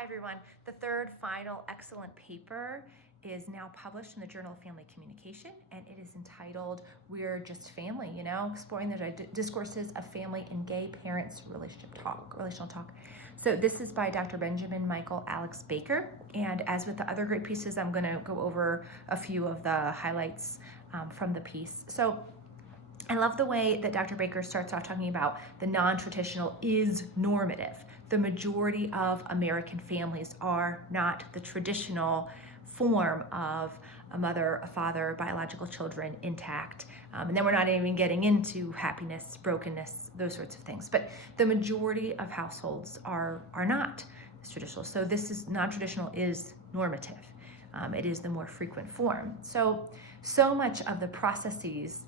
Hi everyone. The third final excellent paper is now published in the Journal of Family Communication, and it is entitled We're Just Family, exploring the discourses of family and gay parents relational talk. So this is by Dr. Benjamin Michael Alex Baker, and as with the other great pieces, I'm going to go over a few of the highlights from the piece. So I love the way that Dr. Baker starts off talking about the non-traditional is normative. The majority of American families are not the traditional form of a mother, a father, biological children intact. And then we're not even getting into happiness, brokenness, those sorts of things. But the majority of households are not traditional. So this is non-traditional is normative. It is the more frequent form. So much of the processes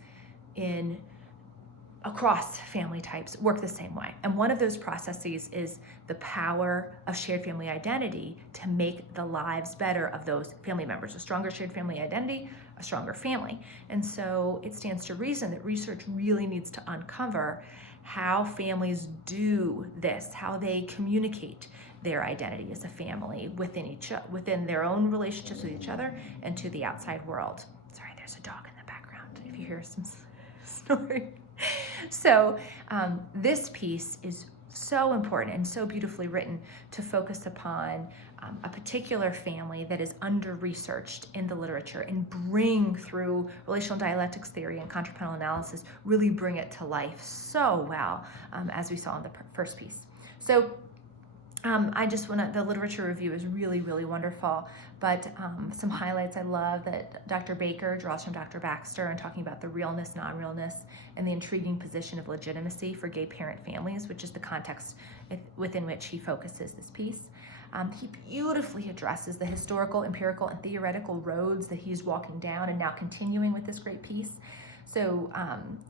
across family types work the same way. And one of those processes is the power of shared family identity to make the lives better of those family members. A stronger shared family identity, a stronger family. And so it stands to reason that research really needs to uncover how families do this, how they communicate their identity as a family within their own relationships with each other and to the outside world. Sorry, there's a dog in the background if you hear some snoring. So this piece is so important and so beautifully written to focus upon a particular family that is under-researched in the literature and bring through relational dialectics theory and contrapuntal analysis, really bring it to life so well, as we saw in the first piece. So the literature review is really, really wonderful, but some highlights I love that Dr. Baker draws from Dr. Baxter and talking about the realness, non-realness, and the intriguing position of legitimacy for gay parent families, which is the context within which he focuses this piece. He beautifully addresses the historical, empirical, and theoretical roads that he's walking down and now continuing with this great piece. So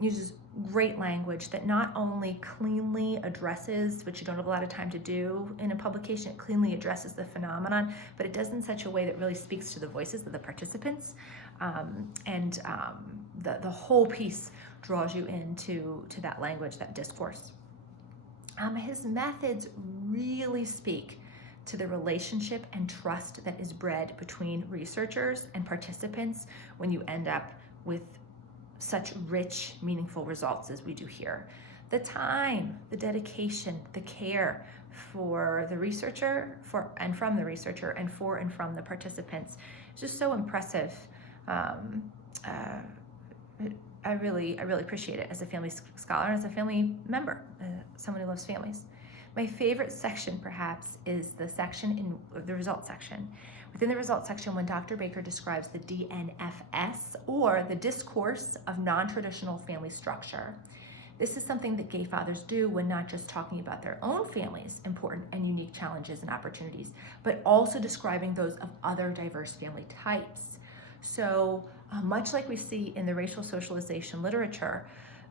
uses great language that not only cleanly addresses, which you don't have a lot of time to do in a publication, it cleanly addresses the phenomenon, but it does in such a way that really speaks to the voices of the participants. The whole piece draws you into that language, that discourse. His methods really speak to the relationship and trust that is bred between researchers and participants when you end up with such rich, meaningful results as we do here. The time, the dedication, the care for the researcher, from the researcher, and from the participants is just so impressive. I really appreciate it as a family scholar and as a family member, someone who loves families. My favorite section, perhaps, is the section in the results section. Within the results section, when Dr. Baker describes the DNFS, or the discourse of non-traditional family structure. This is something that gay fathers do when not just talking about their own family's important and unique challenges and opportunities, but also describing those of other diverse family types. So much like we see in the racial socialization literature,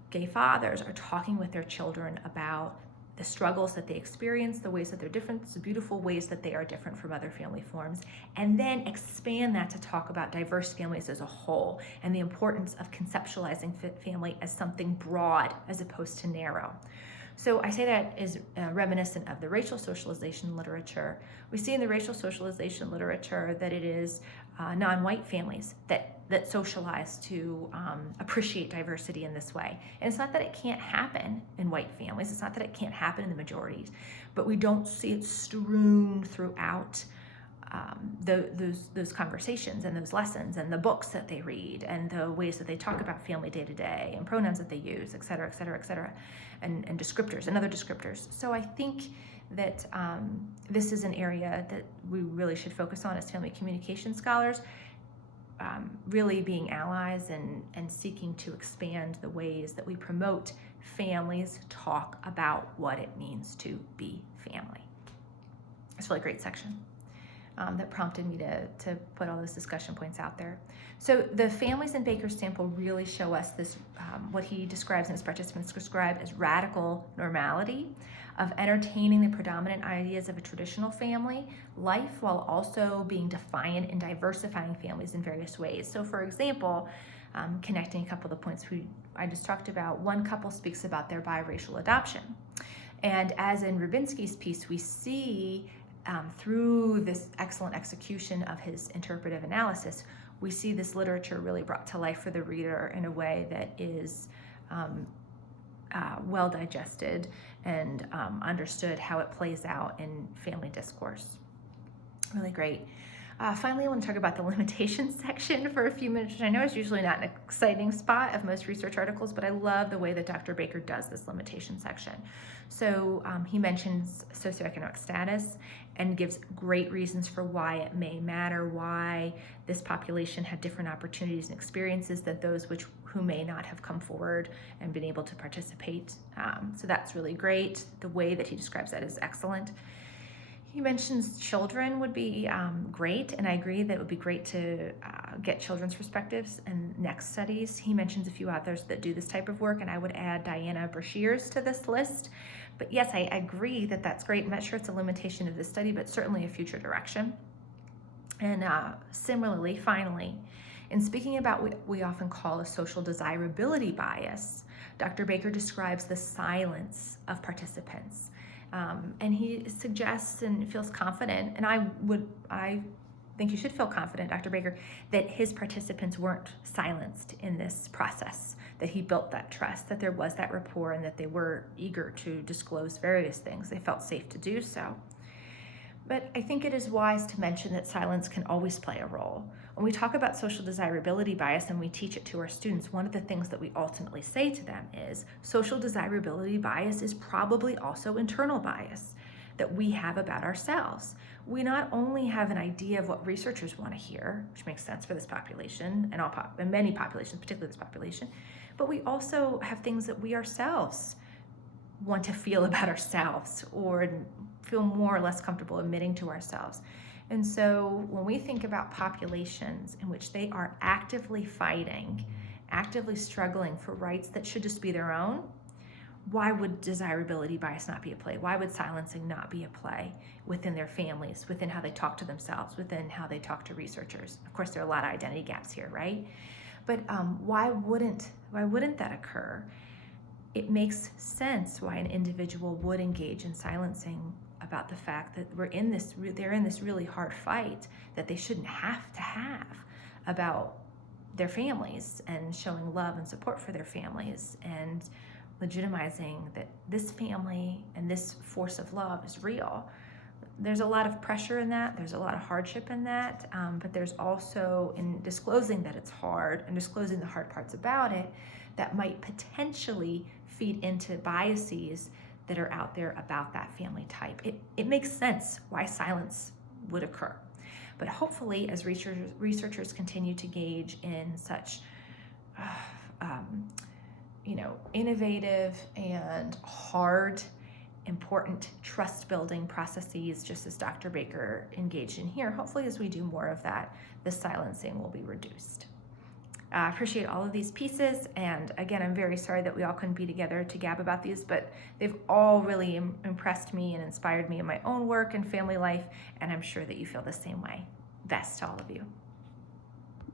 gay fathers are talking with their children about the struggles that they experience, the ways that they're different, the beautiful ways that they are different from other family forms, and then expand that to talk about diverse families as a whole and the importance of conceptualizing family as something broad as opposed to narrow. So I say that is reminiscent of the racial socialization literature. We see in the racial socialization literature that it is non-white families that socialize to appreciate diversity in this way. And it's not that it can't happen in white families, it's not that it can't happen in the majorities, but we don't see it strewn throughout those conversations and those lessons and the books that they read and the ways that they talk about family day to day and pronouns that they use, et cetera, and descriptors and other descriptors. So I think that this is an area that we really should focus on as family communication scholars, really being allies and seeking to expand the ways that we promote families talk about what it means to be family. It's a really great section. That prompted me to put all those discussion points out there. So the families in Baker's sample really show us this, what he describes and his participants describe as radical normality of entertaining the predominant ideas of a traditional family life while also being defiant and diversifying families in various ways. So for example, connecting a couple of the points I just talked about, one couple speaks about their biracial adoption. And as in Rubinsky's piece, we see through this excellent execution of his interpretive analysis, we see this literature really brought to life for the reader in a way that is well digested and understood how it plays out in family discourse. Really great. Finally, I want to talk about the limitations section for a few minutes, which I know is usually not an exciting spot of most research articles, but I love the way that Dr. Baker does this limitation section. So he mentions socioeconomic status and gives great reasons for why it may matter, why this population had different opportunities and experiences than those who may not have come forward and been able to participate. So that's really great. The way that he describes that is excellent. He mentions children would be great, and I agree that it would be great to get children's perspectives in next studies. He mentions a few authors that do this type of work, and I would add Diana Brashears to this list. But yes, I agree that that's great. I'm not sure it's a limitation of this study, but certainly a future direction. And similarly, finally, in speaking about what we often call a social desirability bias, Dr. Baker describes the silence of participants. And he suggests and feels confident, and I think you should feel confident, Dr. Baker, that his participants weren't silenced in this process, that he built that trust, that there was that rapport, and that they were eager to disclose various things. They felt safe to do so. But I think it is wise to mention that silence can always play a role. When we talk about social desirability bias and we teach it to our students, one of the things that we ultimately say to them is social desirability bias is probably also internal bias that we have about ourselves. We not only have an idea of what researchers want to hear, which makes sense for this population and many populations, particularly this population, but we also have things that we ourselves want to feel about ourselves or feel more or less comfortable admitting to ourselves. And so when we think about populations in which they are actively fighting, actively struggling for rights that should just be their own, why would desirability bias not be at play? Why would silencing not be at play within their families, within how they talk to themselves, within how they talk to researchers? Of course, there are a lot of identity gaps here, right? But why wouldn't that occur? It makes sense why an individual would engage in silencing about the fact that they're in this really hard fight that they shouldn't have to have about their families, and showing love and support for their families, and legitimizing that this family and this force of love is real. There's a lot of pressure in that, there's a lot of hardship in that, but there's also, in disclosing that it's hard and disclosing the hard parts about it, that might potentially feed into biases that are out there about that family type. It makes sense why silence would occur. But hopefully, as researchers continue to engage in such innovative and hard, important trust-building processes, just as Dr. Baker engaged in here, hopefully as we do more of that, the silencing will be reduced. I appreciate all of these pieces, and again, I'm very sorry that we all couldn't be together to gab about these, but they've all really impressed me and inspired me in my own work and family life, and I'm sure that you feel the same way. Best to all of you.